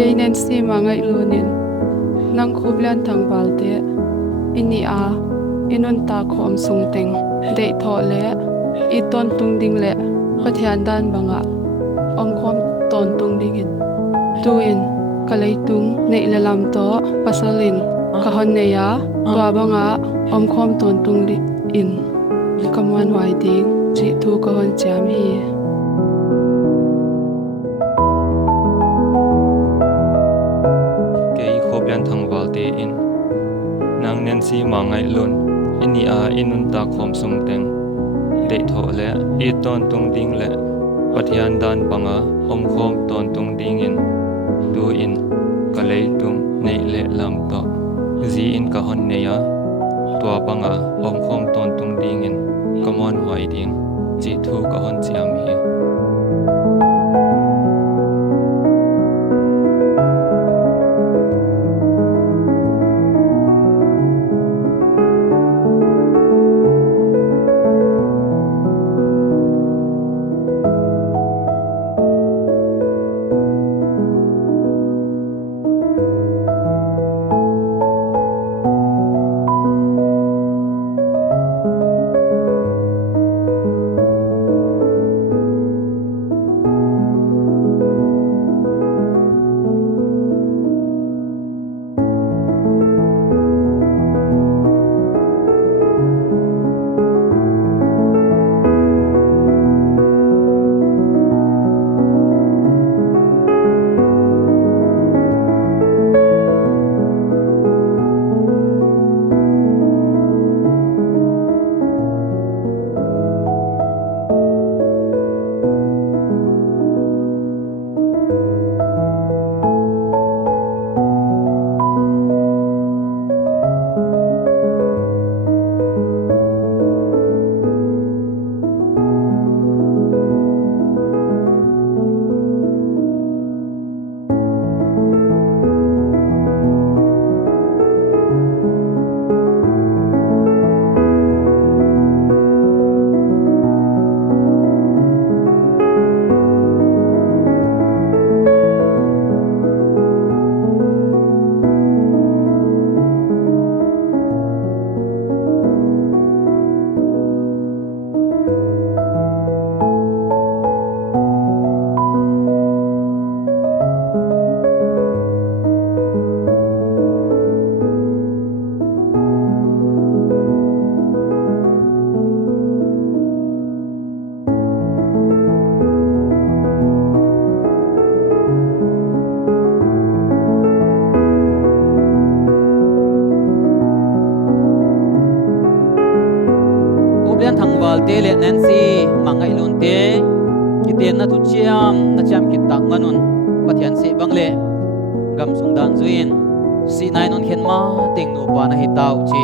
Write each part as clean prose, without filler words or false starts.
Nancy Mangngaihlun nang Khuplianthang Valte ini a inun ta khom sungteng dei tho le I ton tung ding le pathian dan banga om khom ton tung ding in tuin kalei tung nei le lam to pasalin ka hon ne ya to banga om khom ton tung li in kamwan wai ding chi thu ka hon cham hi Khuplianthang Valte in nang Nancy Mangngaihlun ini a inun ta khom sungteng dei tho le I ton tung ding le pathian dan banga om khom ton tung ding in du in kalei tung nei le lam to zi in ka hon ne ya to banga om khom ton tung ding in kamon hoi ding chi thu ka hon chiam hi Khuplianthang Valte le Nancy Mangngaihlun te kiten na tu chiam kitak manun pathian se bangle gam sung dan zuin si nai non khen ma ting nu pa na hi tau chi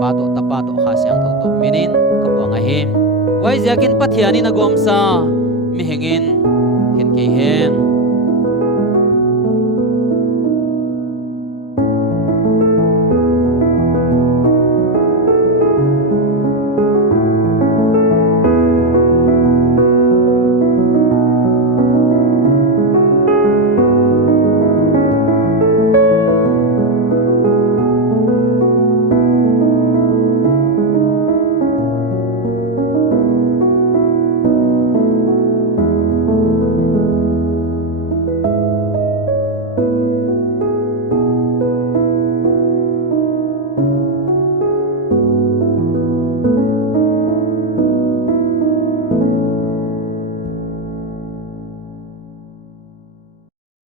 pa to tapa to ha siang tho to minin kapwa nga hem wai zakin pathiani na gom sa mi hengin hen ke hen